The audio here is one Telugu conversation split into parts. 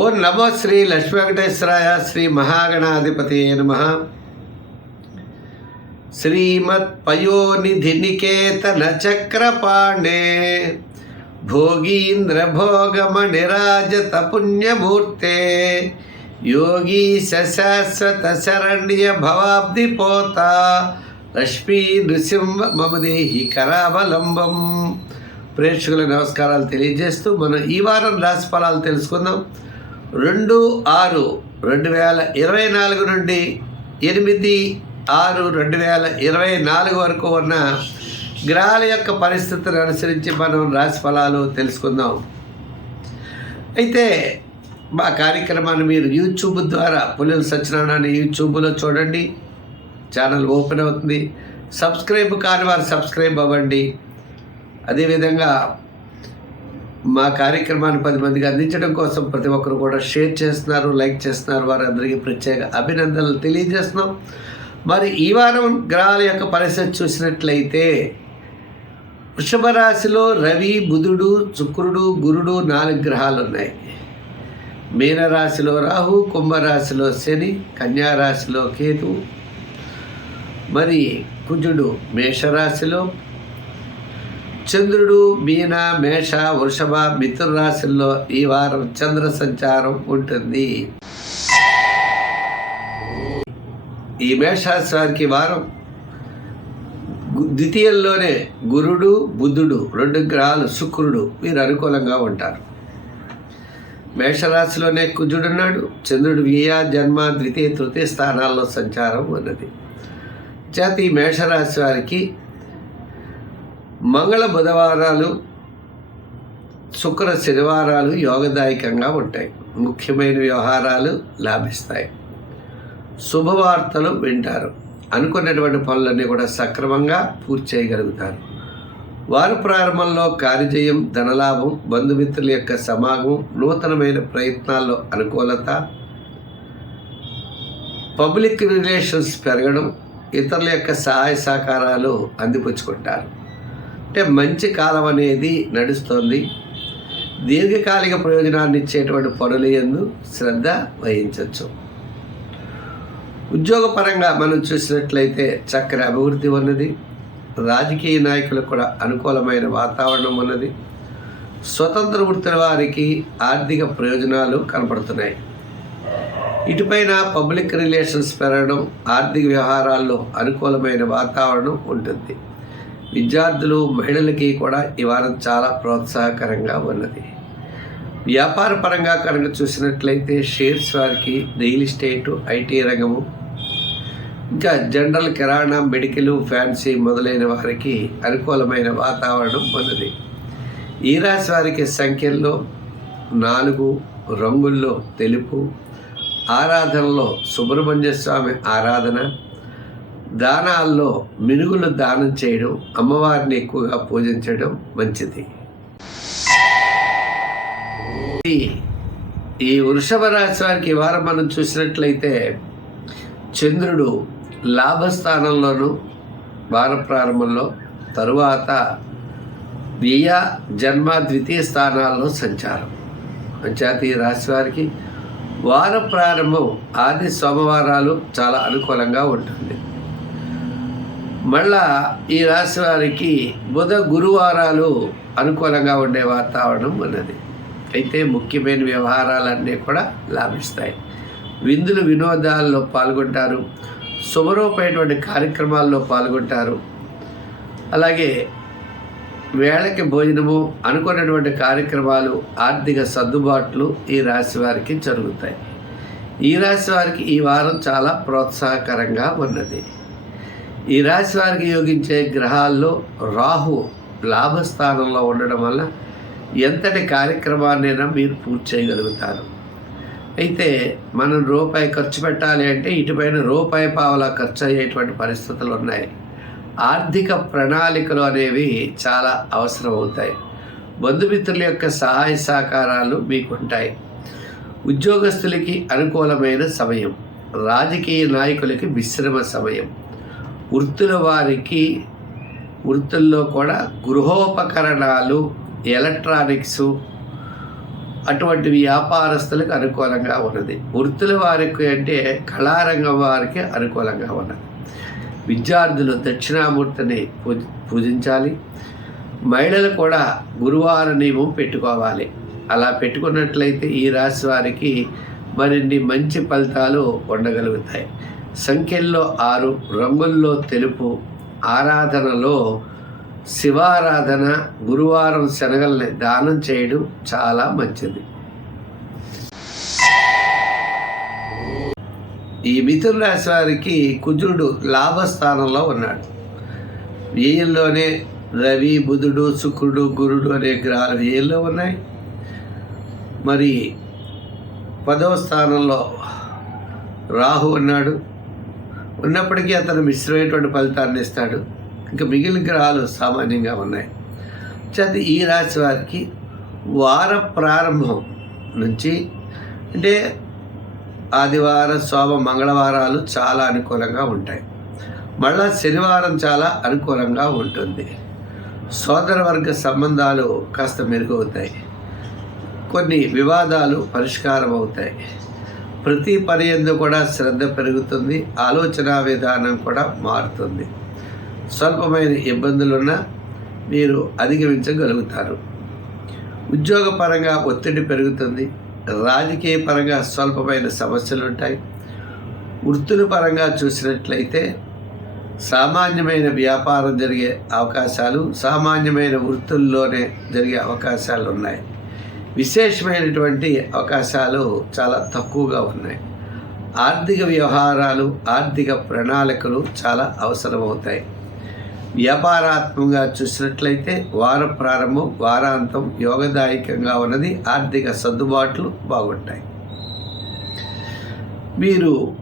ఓ నమో శ్రీ లక్ష్మీ వెంకటేశ్వరాయ శ్రీ మహాగణాధిపతి నమ. శ్రీమత్ పయోనిధి చక్రపాణే భోగీంద్ర భోగమణిరాజత పుణ్యమూర్తే యోగీ సశాశ్వత శరణ్య భవాబ్ది పోత లక్ష్మీ నృసింహ మమదేహి కరావలంబం ప్రేక్షకుల నమస్కారాలు తెలియజేస్తూ మనం ఈ వారం రాశి ఫలాలు తెలుసుకుందాం. రెండు ఆరు రెండు వేల ఇరవై నాలుగు నుండి ఎనిమిది ఆరు రెండు వేల ఇరవై నాలుగు వరకు ఉన్న గ్రహాల యొక్క పరిస్థితులను అనుసరించి మనం రాశి ఫలాలు తెలుసుకుందాం. అయితే మా కార్యక్రమాన్ని మీరు యూట్యూబ్ ద్వారా పులిల సత్యనారాయణ యూట్యూబ్లో చూడండి. ఛానల్ ఓపెన్ అవుతుంది. సబ్స్క్రైబ్ కాని వారు సబ్స్క్రైబ్ అవ్వండి. అదేవిధంగా మా కార్యక్రమాన్ని పది మందికి అందించడం కోసం ప్రతి ఒక్కరు కూడా షేర్ చేస్తున్నారు లైక్ చేస్తున్నారు. వారందరికీ ప్రత్యేక అభినందనలు తెలియజేస్తున్నాం. మరి ఈ వారం గ్రహాల యొక్క పరిస్థితి చూసినట్లయితే వృషభ రాశిలో రవి బుధుడు శుక్రుడు గురుడు నాలుగు గ్రహాలు ఉన్నాయి. మీనరాశిలో రాహు కుంభరాశిలో శని కన్యారాశిలో కేతు. మరి కుజుడు మేషరాశిలో చంద్రుడు మీన మేష వృషభ మిథున రాశుల్లో ఈ వారం చంద్ర సంచారం ఉంటుంది. ఈ మేషరాశి వారికి వారం ద్వితీయంలోనే గురుడు బుధుడు రెండు గ్రహాలు శుక్రుడు వీరు అనుకూలంగా ఉంటారు. మేషరాశిలోనే కుజుడున్నాడు చంద్రుడు వ్యయ జన్మ ద్వితీయ తృతీయ స్థానాల్లో సంచారం ఉన్నది. చేత ఈ మేషరాశి వారికి మంగళ బుధవారాలు శుక్ర శనివారాలు యోగదాయకంగా ఉంటాయి. ముఖ్యమైన వ్యవహారాలు లాభిస్తాయి. శుభవార్తలు వింటారు. అనుకున్నటువంటి పనులన్నీ కూడా సక్రమంగా పూర్తి చేయగలుగుతారు. వారు ప్రారంభంలో కార్యజయం ధనలాభం బంధుమిత్రుల యొక్క సమాగం నూతనమైన ప్రయత్నాల్లో అనుకూలత పబ్లిక్ రిలేషన్స్ పెరగడం ఇతరుల యొక్క సహాయ సహకారాలు అందిపుచ్చుకుంటారు. అంటే మంచి కాలం అనేది నడుస్తోంది. దీర్ఘకాలిక ప్రయోజనాన్ని ఇచ్చేటువంటి పనులు ఎందు శ్రద్ధ వహించవచ్చు ఉద్యోగపరంగా మనం చూసినట్లయితే చక్కని అభివృద్ధి ఉన్నది. రాజకీయ నాయకులకు కూడా అనుకూలమైన వాతావరణం ఉన్నది. స్వతంత్ర వృత్తుల వారికి ఆర్థిక ప్రయోజనాలు కనపడుతున్నాయి. ఇటుపైన పబ్లిక్ రిలేషన్స్ పెరగడం ఆర్థిక వ్యవహారాల్లో అనుకూలమైన వాతావరణం ఉంటుంది. విద్యార్థులు మహిళలకి కూడా ఈ వారం చాలా ప్రోత్సాహకరంగా ఉన్నది. వ్యాపార పరంగా కనుక చూసినట్లయితే షేర్స్ వారికి రియల్ ఎస్టేట్ ఐటీ రంగము ఇంకా జనరల్ కిరాణా మెడికల్ ఫ్యాన్సీ మొదలైన వారికి అనుకూలమైన వాతావరణం ఉన్నది. ఈ రాశి వారికి సంఖ్యల్లో నాలుగు రంగుల్లో తెలుపు ఆరాధనలో సుబ్రహ్మణ్య స్వామి ఆరాధన దానాల్లో మినుగులు దానం చేయడం అమ్మవారిని ఎక్కువగా పూజించడం మంచిది. ఈ- వృషభ రాశి వారికి ఈ వారం మనం చూసినట్లయితే చంద్రుడు లాభస్థానంలోను వార ప్రారంభంలో తరువాత వ్యయ జన్మ ద్వితీయ స్థానాల్లో సంచారం. పంచాయతీ ఈ రాశి వారికి వార ప్రారంభం ఆది సోమవారాలు చాలా అనుకూలంగా ఉంటుంది. మళ్ళా ఈ రాశి వారికి బుధ గురువారాలు అనుకూలంగా ఉండే వాతావరణం ఉన్నది. అయితే ముఖ్యమైన వ్యవహారాలన్నీ కూడా లాభిస్తాయి. విందులు వినోదాల్లో పాల్గొంటారు. శుభరూపమైనటువంటి కార్యక్రమాల్లో పాల్గొంటారు. అలాగే వేళకి భోజనము అనుకున్నటువంటి కార్యక్రమాలు ఆర్థిక సర్దుబాట్లు ఈ రాశి వారికి జరుగుతాయి. ఈ రాశి వారికి ఈ వారం చాలా ప్రోత్సాహకరంగా ఉన్నది. ఈ రాశి వారికి యోగించే గ్రహాల్లో రాహు లాభస్థానంలో ఉండడం వల్ల ఎంతటి కార్యక్రమాన్నైనా మీరు పూర్తి చేయగలుగుతారు. అయితే మనం రూపాయి ఖర్చు పెట్టాలి అంటే ఇటుపైన రూపాయి పావలా ఖర్చు అయ్యేటువంటి పరిస్థితులు ఉన్నాయి. ఆర్థిక ప్రణాళికలు అనేవి చాలా అవసరం అవుతాయి. బంధుమిత్రుల యొక్క సహాయ సహకారాలు మీకుంటాయి. ఉద్యోగస్తులకి అనుకూలమైన సమయం. రాజకీయ నాయకులకి మిశ్రమ సమయం. వృత్తుల వారికి వృత్తుల్లో కూడా గృహోపకరణాలు ఎలక్ట్రానిక్స్ అటువంటి వ్యాపారస్తులకు అనుకూలంగా ఉన్నది. వృత్తుల వారికి అంటే కళారంగం వారికి అనుకూలంగా ఉన్నది. విద్యార్థులు దక్షిణామూర్తిని పూజ పూజించాలి. మహిళలు కూడా గురువార నియమం పెట్టుకోవాలి. అలా పెట్టుకున్నట్లయితే ఈ రాశి వారికి మరిన్ని మంచి ఫలితాలు ఉండగలుగుతాయి సంఖ్యల్లో ఆరు రంగుల్లో తెలుపు ఆరాధనలో శివారాధన గురువారం శనగల్ని దానం చేయడం చాలా మంచిది. ఈ మిథున రాశి వారికి కుజుడు లాభస్థానంలో ఉన్నాడు. వ్యయంలోనే రవి బుధుడు శుక్రుడు గురుడు అనే గ్రహాలు వ్యయంలో ఉన్నాయి. మరి పదవ స్థానంలో రాహు ఉన్నాడు. ఉన్నప్పటికీ అతను మిశ్రమైనటువంటి ఫలితాన్ని ఇస్తాడు. ఇంకా మిగిలిన గ్రహాలు సామాన్యంగా ఉన్నాయి. చేత ఈ రాశి వారికి వార ప్రారంభం నుంచి అంటే ఆదివారం సోమ మంగళవారాలు చాలా అనుకూలంగా ఉంటాయి. మళ్ళా శనివారం చాలా అనుకూలంగా ఉంటుంది. సోదరవర్గ సంబంధాలు కాస్త మెరుగవుతాయి. కొన్ని వివాదాలు పరిష్కారం అవుతాయి ప్రతి పని ఎందు కూడా శ్రద్ధ పెరుగుతుంది ఆలోచన విధానం కూడా మారుతుంది. స్వల్పమైన ఇబ్బందులున్నా మీరు అధిగమించగలుగుతారు. ఉద్యోగపరంగా ఒత్తిడి పెరుగుతుంది రాజకీయ పరంగా స్వల్పమైన సమస్యలు ఉంటాయి వృత్తుల పరంగా చూసినట్లయితే సామాన్యమైన వ్యాపారం జరిగే అవకాశాలు సామాన్యమైన వృత్తుల్లోనే జరిగే అవకాశాలు ఉన్నాయి విశేషమైనటువంటి అవకాశాలు చాలా తక్కువగా ఉన్నాయి. ఆర్థిక వ్యవహారాలు ఆర్థిక ప్రణాళికలు చాలా అవసరమవుతాయి. వ్యాపారాత్మకంగా చూసినట్లయితే వార ప్రారంభం వారాంతం యోగదాయకంగా ఉన్నది ఆర్థిక సర్దుబాట్లు బాగుంటాయి. మీరు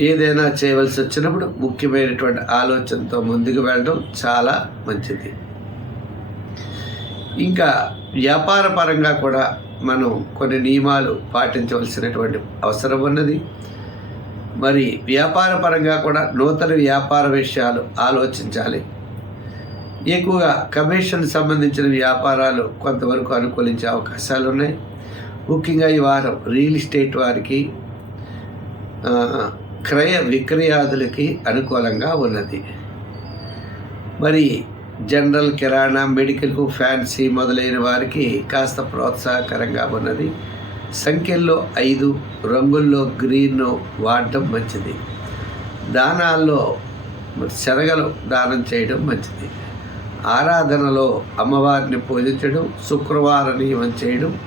ఏదైనా చేయవలసి వచ్చినప్పుడు ముఖ్యమైనటువంటి ఆలోచనతో ముందుకు వెళ్ళడం చాలా మంచిది. ఇంకా వ్యాపార పరంగా కూడా మనం కొన్ని నియమాలు పాటించవలసినటువంటి అవసరం ఉన్నది. మరి వ్యాపార పరంగా కూడా నూతన వ్యాపార విషయాలు ఆలోచించాలి. ఎక్కువగా కమిషన్ సంబంధించిన వ్యాపారాలు కొంతవరకు అనుకూలించే అవకాశాలు ఉన్నాయి. ముఖ్యంగా ఈ వారం రియల్ ఎస్టేట్ వారికి క్రయ విక్రయాదులకి అనుకూలంగా ఉన్నది. మరి జనరల్ కిరాణా మెడికల్కు ఫ్యాన్సీ మొదలైన వారికి కాస్త ప్రోత్సాహకరంగా ఉన్నది. సంఖ్యల్లో ఐదు రంగుల్లో గ్రీన్ వాడటం మంచిది. దానాల్లో శనగలు దానం చేయడం మంచిది. ఆరాధనలో అమ్మవారిని పూజించడం శుక్రవార నియమం చేయడం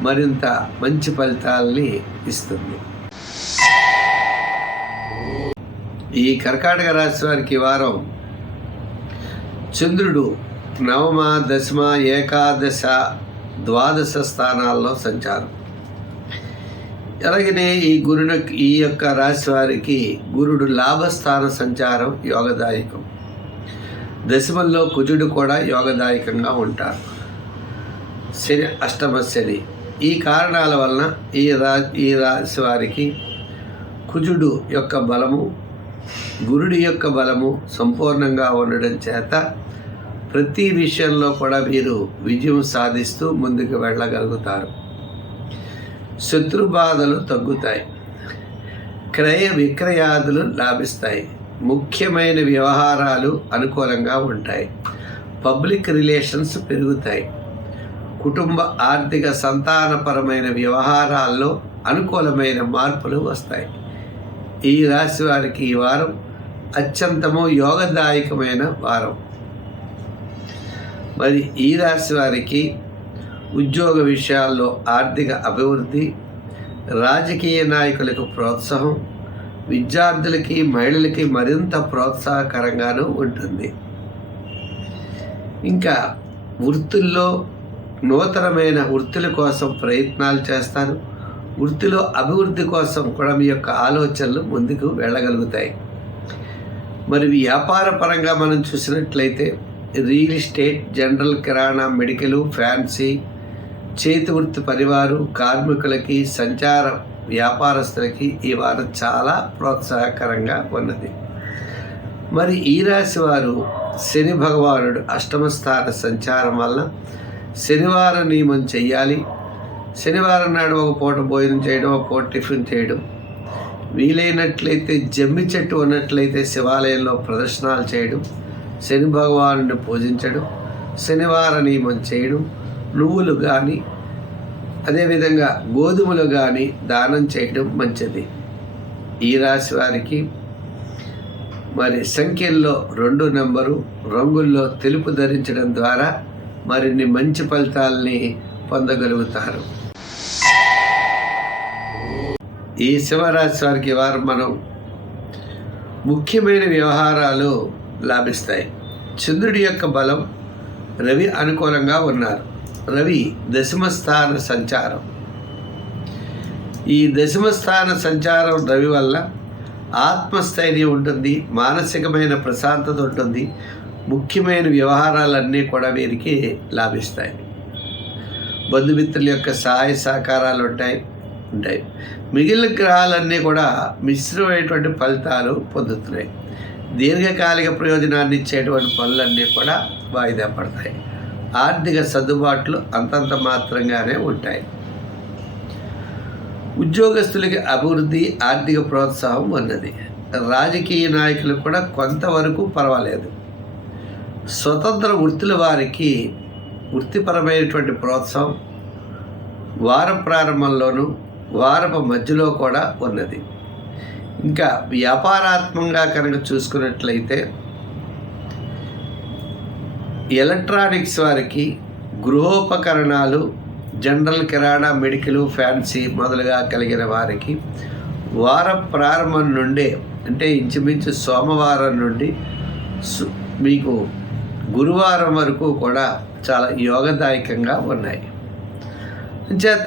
మరింత మంచి ఫలితాలని ఇస్తుంది. ఈ కర్కాటక రాశి వారికి వారం చంద్రుడు నవమ దశమ ఏకాదశ ద్వాదశ స్థానాల్లో సంచారం. అలాగనే ఈ గురుడు ఈ యొక్క రాశి వారికి గురుడు లాభస్థాన సంచారం యోగదాయకం. దశమంలో కుజుడు కూడా యోగదాయకంగా ఉంటారు. శని అష్టమ శని. ఈ కారణాల వలన ఈ రా ఈ రాశి వారికి కుజుడు యొక్క బలము గురుడి యొక్క బలము సంపూర్ణంగా ఉండడం చేత ప్రతి విషయంలో కూడా మీరు విజయం సాధిస్తూ ముందుకు వెళ్ళగలుగుతారు. శత్రు బాధలు తగ్గుతాయి. క్రయ విక్రయాదులు లాభిస్తాయి. ముఖ్యమైన వ్యవహారాలు అనుకూలంగా ఉంటాయి. పబ్లిక్ రిలేషన్స్ పెరుగుతాయి. కుటుంబ ఆర్థిక సంతానపరమైన వ్యవహారాల్లో అనుకూలమైన మార్పులు వస్తాయి. ఈ రాశి వారికి ఈ వారం అత్యంతము యోగదాయకమైన వారం. మరి ఈ రాశి వారికి ఉద్యోగ విషయాల్లో ఆర్థిక అభివృద్ధి రాజకీయ నాయకులకు ప్రోత్సాహం విద్యార్థులకి మహిళలకి మరింత ప్రోత్సాహకరంగానూ ఉంటుంది. ఇంకా వృత్తుల్లో నూతనమైన వృత్తుల కోసం ప్రయత్నాలు చేస్తారు. వృత్తిలో అభివృద్ధి కోసం కూడా మీ యొక్క ఆలోచనలు ముందుకు వెళ్ళగలుగుతాయి. మరి వ్యాపార పరంగా మనం చూసినట్లయితే real estate general kirana medical fancy చేతి వృత్తి పరివారు కార్మికులకి సంచార వ్యాపారస్తులకి ఈ వారం చాలా ప్రోత్సాహకరంగా ఉన్నది. మరి ఈ రాశి వారు శని భగవానుడు అష్టమ స్థాన సంచారం వల్ల శనివారం నియమం చెయ్యాలి శనివారం నాడు ఒక పూట భోజనం చేయడం ఒక పూట టిఫిన్ చేయడం. వీలైనట్లయితే జమ్మి చెట్టు ఉన్నట్లయితే శివాలయంలో ప్రదర్శనలు చేయడం శని భగవానుని పూజించడం శనివార నియమం చేయడం నువ్వులు కానీ అదేవిధంగా గోధుమలు కానీ దానం చేయడం మంచిది. ఈ రాశి వారికి మరి సంఖ్యల్లో రెండు నెంబరు రంగుల్లో తెలుపు ధరించడం ద్వారా మరిన్ని మంచి ఫలితాలని పొందగలుగుతారు. ఈ సింహరాశి వారికి వారు మనం ముఖ్యమైన వ్యవహారాలు లాభిస్తాయి. చంద్రుడి యొక్క బలం రవి అనుకూలంగా ఉన్నారు. రవి దశమ స్థాన సంచారం. ఈ దశమ స్థాన సంచారం రవి వల్ల ఆత్మస్థైర్యం ఉంటుంది మానసికమైన ప్రశాంతత ఉంటుంది ముఖ్యమైన వ్యవహారాలన్నీ కూడా వీరికి లాభిస్తాయి. బంధుమిత్రుల యొక్క సహాయ సహకారాలు ఉంటాయి. ఉంటాయి. మిగిలిన గ్రహాలన్నీ కూడా మిశ్రమైనటువంటి ఫలితాలు పొందుతున్నాయి. దీర్ఘకాలిక ప్రయోజనాన్ని ఇచ్చేటువంటి పనులన్నీ కూడా వాయిదా పడతాయి. ఆర్థిక సర్దుబాట్లు అంతంత మాత్రంగానే ఉంటాయి. ఉద్యోగస్తులకి అభివృద్ధి ఆర్థిక ప్రోత్సాహం ఉన్నది. రాజకీయ నాయకులు కూడా కొంతవరకు పర్వాలేదు. స్వతంత్ర వృత్తుల వారికి వృత్తిపరమైనటువంటి ప్రోత్సాహం వార ప్రారంభంలోనూ వారపు మధ్యలో కూడా ఉన్నది. ఇంకా వ్యాపారాత్మకంగా కనుక చూసుకున్నట్లయితే ఎలక్ట్రానిక్స్ వారికి గృహోపకరణాలు జనరల్ కిరాణా మెడికల్ ఫ్యాన్సీ మొదలుగా కలిగిన వారికి వార ప్రారంభం నుండే అంటే ఇంచుమించు సోమవారం నుండి సు- మీకు గురువారం వరకు కూడా చాలా యోగదాయకంగా ఉన్నాయి. అంచేత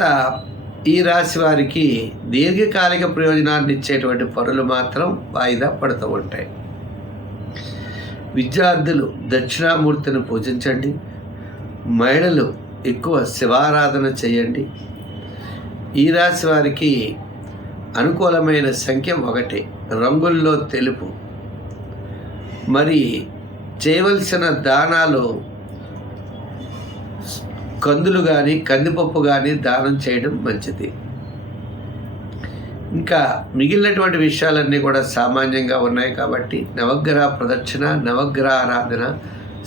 ఈ రాశి వారికి దీర్ఘకాలిక ప్రయోజనాన్ని ఇచ్చేటువంటి పనులు మాత్రం వాయిదా పడుతూ ఉంటాయి. విద్యార్థులు దక్షిణామూర్తిని పూజించండి. మహిళలు ఎక్కువ శివారాధన చేయండి. ఈ రాశి వారికి అనుకూలమైన సంఖ్య ఒకటి రంగుల్లో తెలుపు. మరి చేయవలసిన దానాలు కందులు కానీ కందిపప్పు కానీ దానం చేయడం మంచిది. ఇంకా మిగిలినటువంటి విషయాలన్నీ కూడా సామాన్యంగా ఉన్నాయి కాబట్టి నవగ్రహ ప్రదక్షిణ నవగ్రహ ఆరాధన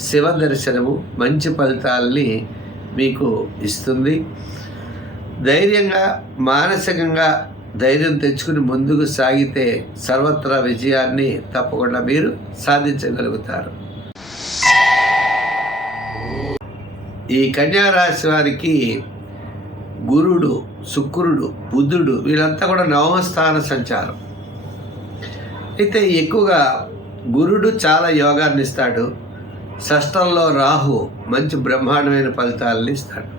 శివ దర్శనము మంచి ఫలితాలని మీకు ఇస్తుంది. ధైర్యంగా మానసికంగా ధైర్యం తెచ్చుకుని ముందుకు సాగితే సర్వత్రా విజయాన్ని తప్పకుండా మీరు సాధించగలుగుతారు. ఈ కన్యా రాశి వారికి గురుడు శుక్రుడు బుద్ధుడు వీళ్ళంతా కూడా నవమ స్థాన సంచారం. అయితే ఎక్కువగా గురుడు చాలా యోగాన్ని ఇస్తాడు. షష్టంలో రాహు మంచి బ్రహ్మాండమైన ఫలితాలను ఇస్తాడు.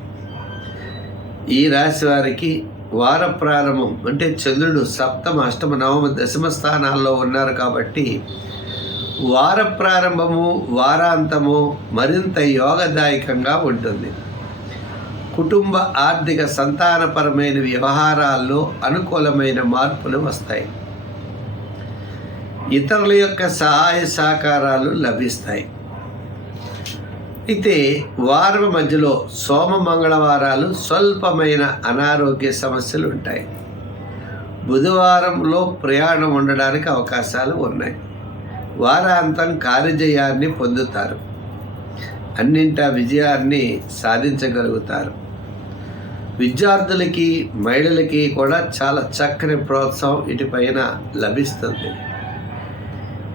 ఈ రాశి వారికి వార ప్రారంభం అంటే చంద్రుడు సప్తమ అష్టమ నవమ దశమ స్థానాల్లో ఉన్నారు కాబట్టి వార ప్రారంభము వారాంతము మరింత యోగదాయకంగా ఉంటుంది. కుటుంబ ఆర్థిక సంతానపరమైన వ్యవహారాల్లో అనుకూలమైన మార్పులు వస్తాయి. ఇతరుల యొక్క సహాయ సహకారాలు లభిస్తాయి. అయితే వారం మధ్యలో సోమ మంగళవారాలు స్వల్పమైన అనారోగ్య సమస్యలు ఉంటాయి. బుధవారంలో ప్రయాణం ఉండడానికి అవకాశాలు ఉన్నాయి. వారాంతం కార్యజయాన్ని పొందుతారు. అన్నింటా విజయాన్ని సాధించగలుగుతారు. విద్యార్థులకి మహిళలకి కూడా చాలా చక్కని ప్రోత్సాహం ఇటుపైన లభిస్తుంది.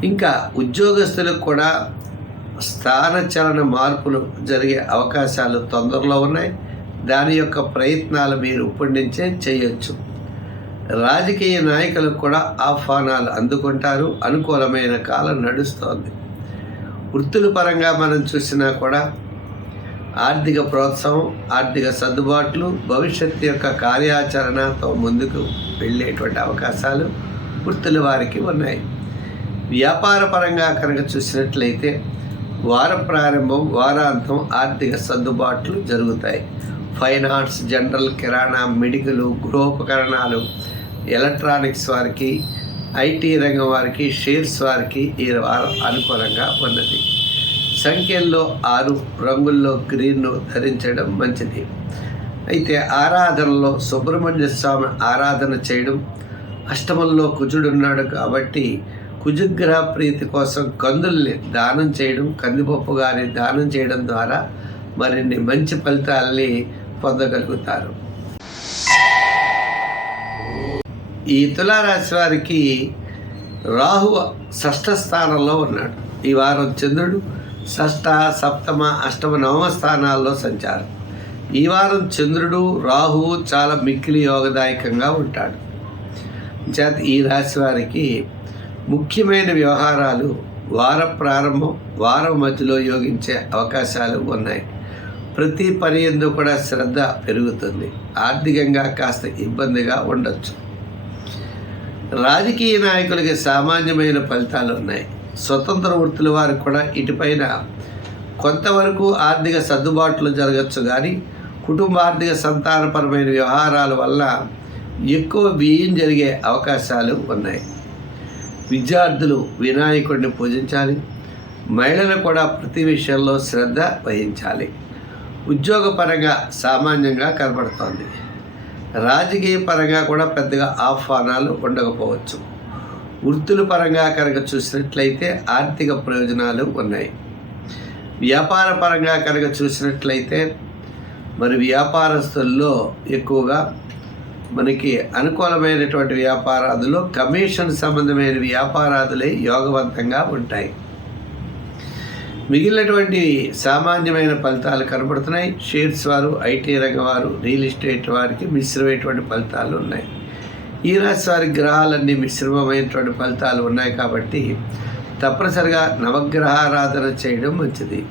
ఇంకా ఉద్యోగస్తులకు కూడా స్థానచలన మార్పులు జరిగే అవకాశాలు తొందరలో ఉన్నాయి. దాని యొక్క ప్రయత్నాలు మీరు ఇప్పటి నుంచే చేయొచ్చు. రాజకీయ నాయకులకు కూడా ఆహ్వానాలు అందుకుంటారు. అనుకూలమైన కాలం నడుస్తోంది. వృత్తుల పరంగా మనం చూసినా కూడా ఆర్థిక ప్రోత్సాహం ఆర్థిక సర్దుబాట్లు భవిష్యత్తు యొక్క కార్యాచరణతో ముందుకు వెళ్ళేటువంటి అవకాశాలు వృత్తుల వారికి ఉన్నాయి. వ్యాపార పరంగా కనుక చూసినట్లయితే వార ప్రారంభం వారాంతం ఆర్థిక సర్దుబాట్లు జరుగుతాయి. ఫైనాన్స్ జనరల్ కిరాణా మెడికల్ గృహోపకరణాలు ఎలక్ట్రానిక్స్ వారికి ఐటీ రంగం వారికి షేర్స్ వారికి ఈ వారం అనుకూలంగా ఉన్నది. సంఖ్యల్లో ఆరు రంగుల్లో గ్రీన్ను ధరించడం మంచిది. అయితే ఆరాధనలో సుబ్రహ్మణ్య స్వామి ఆరాధన చేయడం అష్టమంలో కుజుడున్నాడు కాబట్టి కుజుగ్రహ ప్రీతి కోసం కందుల్ని దానం చేయడం కందిపప్పు కానీ దానం చేయడం ద్వారా మరిన్ని మంచి ఫలితాలని పొందగలుగుతారు. ఈ తులారాశి వారికి రాహు షష్ఠ స్థానంలో ఉన్నాడు. ఈ వారం చంద్రుడు షష్ఠ సప్తమ అష్టమ నవమ స్థానాల్లో సంచారం. ఈ వారం చంద్రుడు రాహువు చాలా మిక్కిలి యోగదాయకంగా ఉంటాడు. చేత ఈ రాశి వారికి ముఖ్యమైన వ్యవహారాలు వార ప్రారంభం వారం మధ్యలో యోగించే అవకాశాలు ఉన్నాయి. ప్రతి పని ఎందు కూడా శ్రద్ధ పెరుగుతుంది. ఆర్థికంగా కాస్త ఇబ్బందిగా ఉండొచ్చు. రాజకీయ నాయకులకి సామాన్యమైన ఫలితాలు ఉన్నాయి. స్వతంత్ర వృత్తుల వారికి కూడా ఇటుపైన కొంతవరకు ఆర్థిక సర్దుబాట్లు జరగచ్చు కానీ కుటుంబ ఆర్థిక సంతానపరమైన వ్యవహారాల వల్ల ఎక్కువ వ్యయం జరిగే అవకాశాలు ఉన్నాయి. విద్యార్థులు వినాయకుడిని పూజించాలి. మహిళలు కూడా ప్రతి విషయంలో శ్రద్ధ వహించాలి. ఉద్యోగపరంగా సామాన్యంగా కనబడుతోంది. రాజకీయ పరంగా కూడా పెద్దగా ఆహ్వానాలు ఉండకపోవచ్చు. వృత్తుల పరంగా కనుక చూసినట్లయితే ఆర్థిక ప్రయోజనాలు ఉన్నాయి. వ్యాపార పరంగా కనుక చూసినట్లయితే మరి వ్యాపారస్తుల్లో ఎక్కువగా మనకి అనుకూలమైనటువంటి వ్యాపారాదులు కమిషన్ సంబంధమైన వ్యాపారాదులే యోగవంతంగా ఉంటాయి. మిగిలినటువంటి సామాన్యమైన ఫలితాలు కనబడుతున్నాయి. షేర్స్ వారు ఐటీ రంగం వారు రియల్ ఎస్టేట్ వారికి మిశ్రమైనటువంటి ఫలితాలు ఉన్నాయి. ఈ రాశి వారి గ్రహాలన్నీ మిశ్రమమైనటువంటి ఫలితాలు ఉన్నాయి కాబట్టి తప్పనిసరిగా నవగ్రహారాధన చేయడం మంచిది.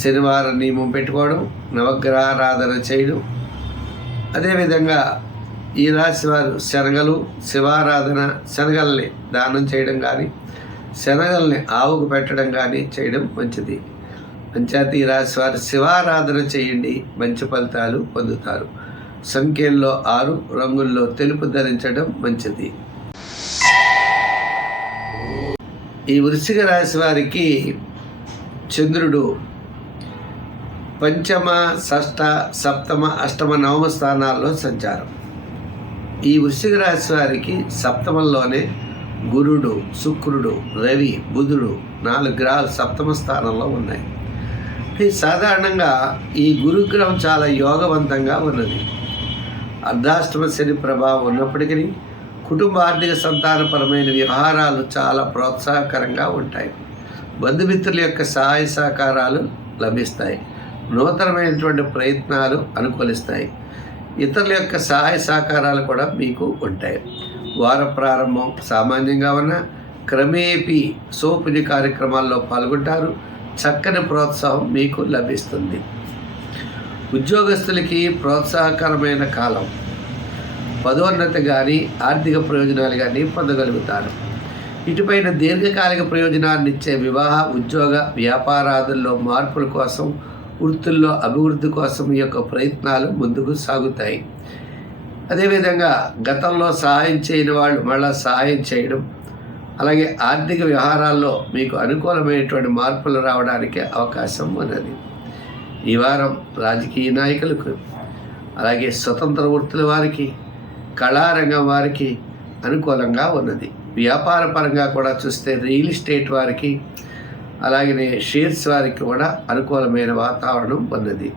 శనివారం నియమం పెట్టుకోవడం నవగ్రహారాధన చేయడం. అదేవిధంగా ఈ రాశి వారు శనగలు శివారాధన శనగల్ని దానం చేయడం కానీ శనగల్ని ఆవుకు పెట్టడం కానీ చేయడం మంచిది. పంచాయతీ రాశి వారు శివారాధన చేయండి మంచి ఫలితాలు పొందుతారు. సంఖ్యల్లో ఆరు రంగుల్లో తెలుపు ధరించడం మంచిది. ఈ వృశ్చిక రాశి వారికి చంద్రుడు పంచమ షష్ట సప్తమ అష్టమ నవమ స్థానాల్లో సంచారం. ఈ వృశ్చిక రాశి వారికి సప్తమంలోనే గురుడు శుక్రుడు రవి బుధుడు నాలుగు గ్రహాలు సప్తమ స్థానంలో ఉన్నాయి. సాధారణంగా ఈ గురుగ్రహం చాలా యోగవంతంగా ఉన్నది. అర్ధాష్టమ శని ప్రభావం ఉన్నప్పటికీ కుటుంబ ఆర్థిక సంతానపరమైన వ్యవహారాలు చాలా ప్రోత్సాహకరంగా ఉంటాయి. బంధుమిత్రుల యొక్క సహాయ సహకారాలు లభిస్తాయి. నూతనమైనటువంటి ప్రయత్నాలు అనుకూలిస్తాయి. ఇతరుల యొక్క సహాయ సహకారాలు కూడా మీకు ఉంటాయి. వార ప్రారంభం. సామాన్యంగా ఉన్న క్రమేపీ సోపుని కార్యక్రమాల్లో పాల్గొంటారు. చక్కని ప్రోత్సాహం మీకు లభిస్తుంది. ఉద్యోగస్తులకి ప్రోత్సాహకరమైన కాలం. పదోన్నతి కానీ ఆర్థిక ప్రయోజనాలు కానీ పొందగలుగుతారు. ఇటుపైన దీర్ఘకాలిక ప్రయోజనాన్ని ఇచ్చే వివాహ ఉద్యోగ వ్యాపారాదుల్లో మార్పుల కోసం వృత్తుల్లో అభివృద్ధి కోసం ఈ యొక్క ప్రయత్నాలు ముందుకు సాగుతాయి. అదేవిధంగా గతంలో సహాయం చేయని వాళ్ళు మళ్ళీ సహాయం చేయడం అలాగే ఆర్థిక వ్యవహారాల్లో మీకు అనుకూలమైనటువంటి మార్పులు రావడానికి అవకాశం ఉన్నది. ఈ వారం రాజకీయ నాయకులకు అలాగే స్వతంత్ర వృత్తుల వారికి కళారంగం వారికి అనుకూలంగా ఉన్నది. వ్యాపార పరంగా కూడా చూస్తే రియల్ ఎస్టేట్ వారికి అలాగే షేర్స్ వారికి కూడా అనుకూలమైన వాతావరణం ఉన్నది.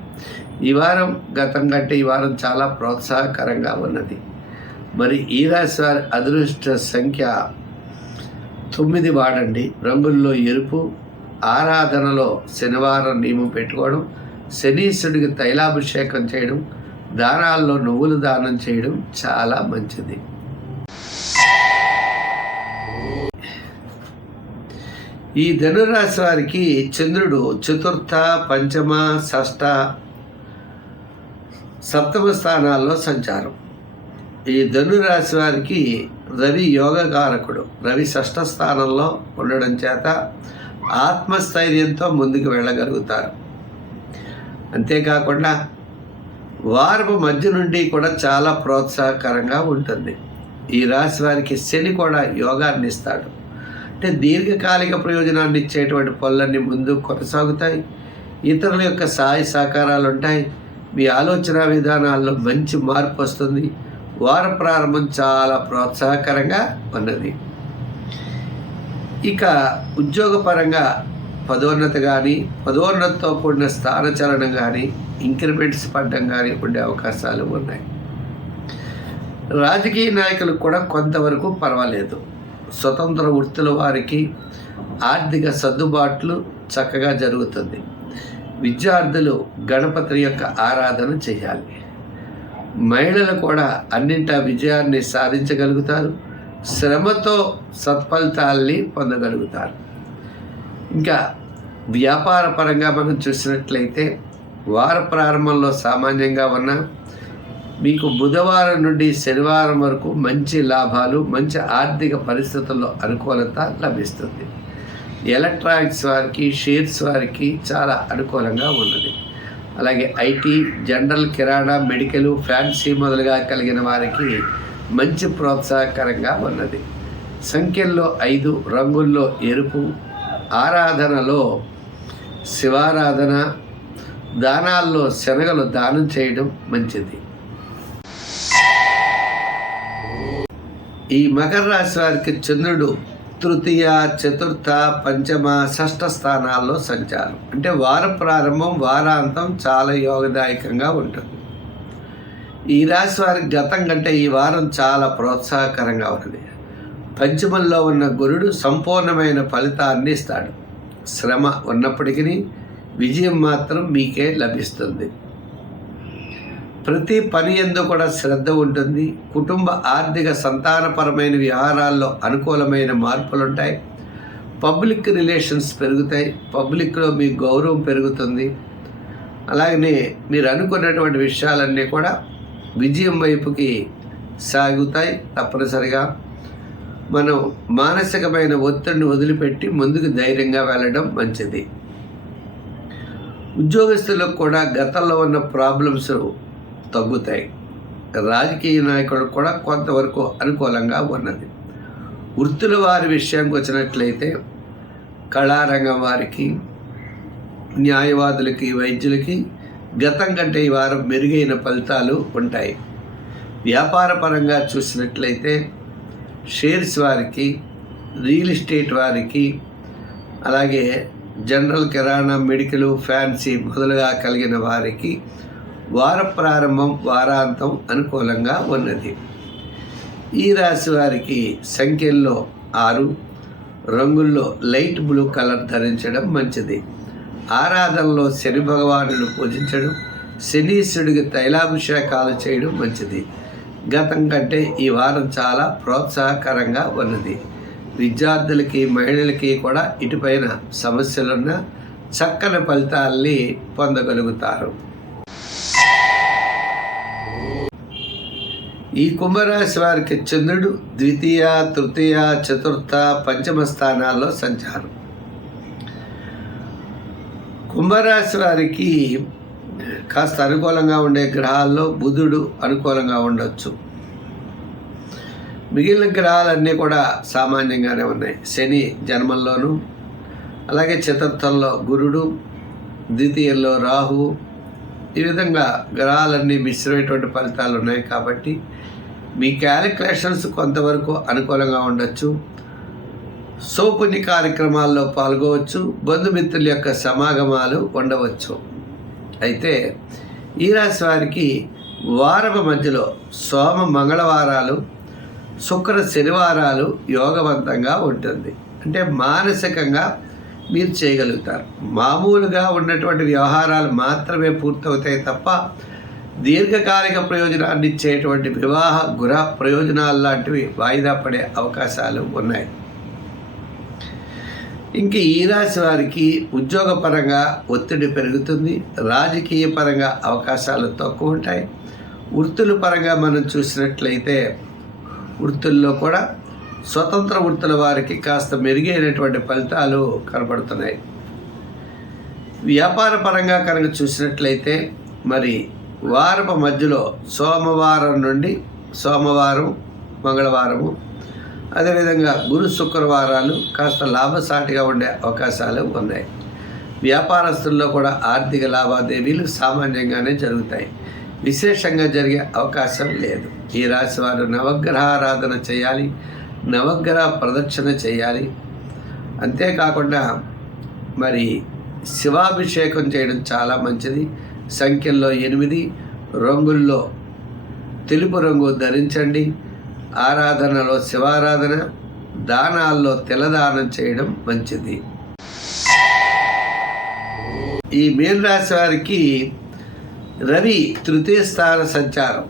ఈ వారం గతం కంటే ఈ వారం చాలా ప్రోత్సాహకరంగా ఉన్నది. మరి ఈ రాశి వారి అదృష్ట సంఖ్య తొమ్మిది వాడండి. రంగుల్లో ఎరుపు ఆరాధనలో శనివారం నియమం పెట్టుకోవడం శనీశ్వరుడికి తైలాభిషేకం చేయడం దానాల్లో నువ్వులు దానం చేయడం చాలా మంచిది. ఈ ధనురాశి వారికి చంద్రుడు చతుర్థ పంచమ షష్ఠ సప్తమ స్థానాల్లో సంచారం. ఈ ధనురాశి వారికి రవి యోగకారకుడు. రవి షష్ఠ స్థానంలో ఉండడం చేత ఆత్మస్థైర్యంతో ముందుకు వెళ్ళగలుగుతారు. అంతేకాకుండా వారపు మధ్య నుండి కూడా చాలా ప్రోత్సాహకరంగా ఉంటుంది. ఈ రాశి వారికి శని కూడా యోగాన్ని ఇస్తాడు. అంటే దీర్ఘకాలిక ప్రయోజనాన్ని ఇచ్చేటువంటి పనులన్నీ ముందు కొనసాగుతాయి. ఇతరుల యొక్క సహాయ సహకారాలు ఉంటాయి. మీ ఆలోచన విధానాల్లో మంచి మార్పు వస్తుంది. వార ప్రారంభం చాలా ప్రోత్సాహకరంగా ఉన్నది. ఇక ఉద్యోగపరంగా పదోన్నతి కానీ పదోన్నతితో కూడిన స్థానచలనం కానీ ఇంక్రిమెంట్స్ పడడం కానీ ఉండే అవకాశాలు ఉన్నాయి. రాజకీయ నాయకులకు కూడా కొంతవరకు పర్వాలేదు. స్వతంత్ర వృత్తుల వారికి ఆర్థిక సర్దుబాట్లు చక్కగా జరుగుతుంది. విద్యార్థులు గణపతి యొక్క ఆరాధన చేయాలి. మహిళలు కూడా అన్నింటా విజయాన్ని సాధించగలుగుతారు. శ్రమతో సత్ఫలితాల్ని పొందగలుగుతారు. ఇంకా వ్యాపార పరంగా మనం చూసినట్లయితే వార ప్రారంభంలో సామాన్యంగా ఉన్న మీకు బుధవారం నుండి శనివారం వరకు మంచి లాభాలు మంచి ఆర్థిక పరిస్థితుల్లో అనుకూలత లభిస్తుంది. ఎలక్ట్రానిక్స్ వారికి షేర్స్ వారికి చాలా అనుకూలంగా ఉన్నది. అలాగే IT general kirana medical fancy మొదలుగా కలిగిన వారికి మంచి ప్రోత్సాహకరంగా ఉన్నది. సంఖ్యల్లో ఐదు రంగుల్లో ఎరుపు ఆరాధనలో శివారాధన దానాల్లో శనగలు దానం చేయడం మంచిది. ఈ మకర రాశి వారికి చంద్రుడు తృతీయ చతుర్థ పంచమ షష్ఠ స్థానాల్లో సంచారం. అంటే వార ప్రారంభం వారాంతం చాలా యోగదాయకంగా ఉంటుంది. ఈ రాశి వారికి గతం కంటే ఈ వారం చాలా ప్రోత్సాహకరంగా ఉంది పంచమంలో ఉన్న గురుడు సంపూర్ణమైన ఫలితాన్ని ఇస్తాడు. శ్రమ ఉన్నప్పటికీ విజయం మాత్రం మీకే లభిస్తుంది. ప్రతి పని ఎందు కూడా శ్రద్ధ ఉంటుంది. కుటుంబ ఆర్థిక సంతానపరమైన వ్యవహారాల్లో అనుకూలమైన మార్పులు ఉంటాయి పబ్లిక్ రిలేషన్స్ పెరుగుతాయి. పబ్లిక్లో మీ గౌరవం పెరుగుతుంది. అలాగనే మీరు అనుకున్నటువంటి విషయాలన్నీ కూడా విజయం వైపుకి సాగుతాయి తప్పనిసరిగా. మనం మానసికమైన ఒత్తిడిని వదిలిపెట్టి ముందుకు ధైర్యంగా వెళ్ళడం మంచిది. ఉద్యోగస్తులకు కూడా గతంలో ఉన్న ప్రాబ్లమ్స్ తగ్గుతాయి. రాజకీయ నాయకుడు కూడా కొంతవరకు అనుకూలంగా ఉన్నది. వృత్తుల వారి విషయానికి వచ్చినట్లయితే కళారంగం వారికి న్యాయవాదులకి వైద్యులకి గతం కంటే ఈ వారం మెరుగైన ఫలితాలు ఉంటాయి. వ్యాపార పరంగా చూసినట్లయితే షేర్స్ వారికి రియల్ ఎస్టేట్ వారికి అలాగే జనరల్ కిరాణా మెడికల్ ఫ్యాన్సీ మొదలుగా కలిగిన వారికి వార ప్రారంభం వారాంతం అనుకూలంగా ఉన్నది. ఈ రాశి వారికి సంఖ్యల్లో ఆరు రంగుల్లో లైట్ బ్లూ కలర్ ధరించడం మంచిది. ఆరాధనలో శని భగవానుడు పూజించడం శనీశ్వరుడికి తైలాభిషేకాలు చేయడం మంచిది. గతం కంటే ఈ వారం చాలా ప్రోత్సాహకరంగా ఉన్నది. విద్యార్థులకి మహిళలకి కూడా ఇటుపైన సమస్యలున్న చక్కని ఫలితాల్ని పొందగలుగుతారు. ఈ కుంభరాశి వారికి చంద్రుడు ద్వితీయ తృతీయ చతుర్థ పంచమ స్థానాల్లో సంచారం. కుంభరాశి వారికి కాస్త అనుకూలంగా ఉండే గ్రహాల్లో బుధుడు అనుకూలంగా ఉండొచ్చు. మిగిలిన గ్రహాలన్నీ కూడా సామాన్యంగానే ఉన్నాయి. శని జన్మంలోను అలాగే చతుర్థంలో గురుడు ద్వితీయంలో రాహు ఈ విధంగా గ్రహాలన్నీ మిశ్రమైనటువంటి ఫలితాలు ఉన్నాయి కాబట్టి మీ క్యాలిక్యులేషన్స్ కొంతవరకు అనుకూలంగా ఉండొచ్చు. సోపుని కార్యక్రమాల్లో పాల్గొవచ్చు. బంధుమిత్రుల యొక్క సమాగమాలు ఉండవచ్చు. అయితే ఈ రాశి వారికి వారపు మధ్యలో సోమ మంగళవారాలు శుక్ర శనివారాలు యోగవంతంగా ఉంటుంది. అంటే మానసికంగా మీరు చేయగలుగుతారు. మామూలుగా ఉన్నటువంటి వ్యవహారాలు మాత్రమే పూర్తవుతాయి తప్ప దీర్ఘకాలిక ప్రయోజనాన్ని ఇచ్చేటువంటి వివాహ గృహ ప్రయోజనాలు లాంటివి వాయిదా పడే అవకాశాలు ఉన్నాయి. ఇంక ఈ రాశి వారికి ఉద్యోగపరంగా ఒత్తిడి పెరుగుతుంది రాజకీయ పరంగా అవకాశాలు తక్కువ ఉంటాయి. వృత్తుల పరంగా మనం చూసినట్లయితే వృత్తుల్లో కూడా స్వతంత్ర వృత్తుల వారికి కాస్త మెరుగైనటువంటి ఫలితాలు కనబడుతున్నాయి. వ్యాపార పరంగా కనుక చూసినట్లయితే మరి వారపు మధ్యలో సోమవారం నుండి సోమవారం మంగళవారము. అదేవిధంగా గురు శుక్రవారాలు కాస్త లాభసాటిగా ఉండే అవకాశాలు ఉన్నాయి. వ్యాపారస్తుల్లో కూడా ఆర్థిక లావాదేవీలు సామాన్యంగానే జరుగుతాయి. విశేషంగా జరిగే అవకాశం లేదు. ఈ రాశి వారు నవగ్రహారాధన చేయాలి నవగ్రహ ప్రదక్షిణ చేయాలి. అంతేకాకుండా మరి శివాభిషేకం చేయడం చాలా మంచిది. సంఖ్యల్లో ఎనిమిది. రంగుల్లో తెలుపు రంగు ధరించండి. ఆరాధనలో శివారాధన దానాల్లో తెల్లదానం చేయడం మంచిది. ఈ మీనరాశి వారికి రవి తృతీయ స్థాన సంచారం.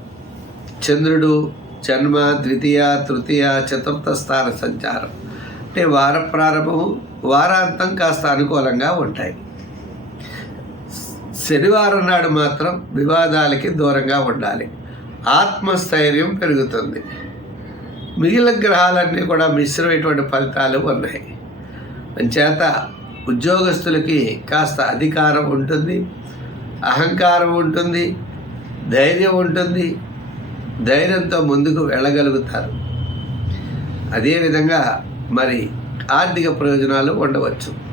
చంద్రుడు జన్మ ద్వితీయ తృతీయ చతుర్థ స్థాన సంచారం. అంటే వార ప్రారంభము వారాంతం కాస్త అనుకూలంగా ఉంటాయి. శనివారం నాడు మాత్రం వివాదాలకి దూరంగా ఉండాలి. ఆత్మస్థైర్యం పెరుగుతుంది. మిగిలిన గ్రహాలన్నీ కూడా మిశ్రమైనటువంటి ఫలితాలు ఉన్నాయి. అంచేత ఉద్యోగస్తులకి కాస్త అధికారం ఉంటుంది అహంకారం ఉంటుంది ధైర్యం ఉంటుంది ధైర్యంతో ముందుకు వెళ్ళగలుగుతారు. అదేవిధంగా మరి ఆర్థిక ప్రయోజనాలు ఉండవచ్చు.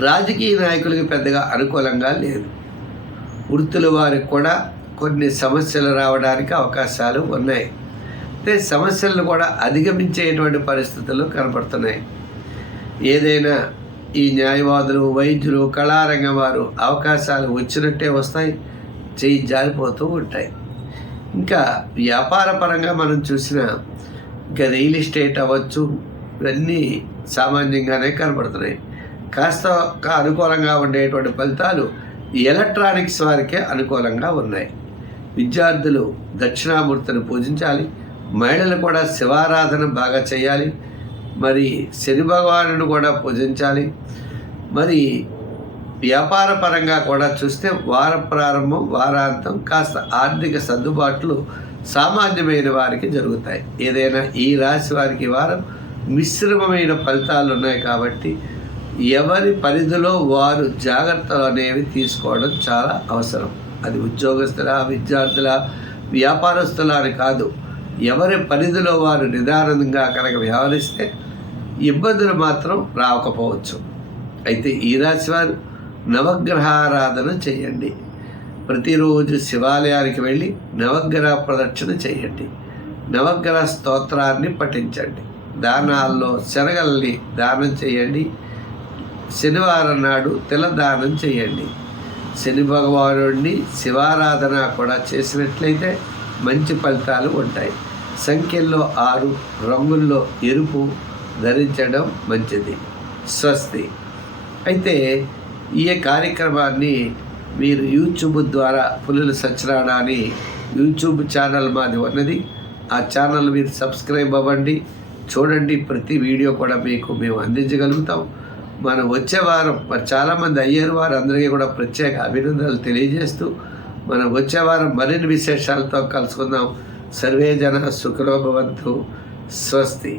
రాజకీయ నాయకులకి పెద్దగా అనుకూలంగా లేదు. వృత్తుల వారికి కూడా కొన్ని సమస్యలు రావడానికి అవకాశాలు ఉన్నాయి. అంటే సమస్యలను కూడా అధిగమించేటువంటి పరిస్థితులు కనపడుతున్నాయి. ఏదైనా ఈ న్యాయవాదులు వైద్యులు కళారంగం వారు అవకాశాలు వచ్చినట్టే వస్తాయి చేయి జారిపోతూ ఉంటాయి. ఇంకా వ్యాపార పరంగా మనం చూసిన ఇంకా రియల్ ఎస్టేట్ అవ్వచ్చు ఇవన్నీ సామాన్యంగానే కనబడుతున్నాయి కాస్త అనుకూలంగా ఉండేటువంటి ఫలితాలు ఎలక్ట్రానిక్స్ వారికే అనుకూలంగా ఉన్నాయి. విద్యార్థులు దక్షిణామూర్తిని పూజించాలి. మహిళలు కూడా శివారాధన బాగా చేయాలి. మరి శని భగవానుని కూడా పూజించాలి. మరి వ్యాపార పరంగా కూడా చూస్తే వార ప్రారంభం వారాంతం కాస్త ఆర్థిక సర్దుబాట్లు సామాన్యమైన వారికి జరుగుతాయి. ఏదైనా ఈ రాశి వారికి వారం మిశ్రమమైన ఫలితాలు ఉన్నాయి కాబట్టి ఎవరి పరిధిలో వారు జాగ్రత్తలు అనేవి తీసుకోవడం చాలా అవసరం. అది ఉద్యోగస్తుల విద్యార్థుల వ్యాపారస్తుల అని కాదు. ఎవరి పరిధిలో వారు నిదానంగా కనుక వ్యవహరిస్తే ఇబ్బందులు మాత్రం రాకపోవచ్చు. అయితే ఈ రాశి వారు నవగ్రహారాధన చేయండి. ప్రతిరోజు శివాలయానికి వెళ్ళి నవగ్రహ ప్రదక్షిణ చేయండి. నవగ్రహ స్తోత్రాన్ని పఠించండి. దానాల్లో శనగల్ని దానం చేయండి. శనివారం నాడు తిలదానం చేయండి. శని భగవానుడిని శివారాధన కూడా చేసినట్లయితే మంచి ఫలితాలు ఉంటాయి. సంఖ్యల్లో ఆరు రంగుల్లో ఎరుపు ధరించడం మంచిది. స్వస్తి. అయితే ఈ కార్యక్రమాన్ని మీరు యూట్యూబ్ ద్వారా పులుల సత్యనారాయణ అని యూట్యూబ్ ఛానల్ మాది ఉన్నది. ఆ ఛానల్ మీరు సబ్స్క్రైబ్ అవ్వండి. చూడండి ప్రతి వీడియో కూడా మీకు మేము అందించగలుగుతాం. మనం వచ్చే వారం మరి చాలామంది అయ్యారు వారు అందరికీ కూడా ప్రత్యేక అభినందనలు తెలియజేస్తూ మనం వచ్చే వారం మరిన్ని విశేషాలతో కలుసుకుందాం. సర్వే జన సుఖనోభవంతు స్వస్తి.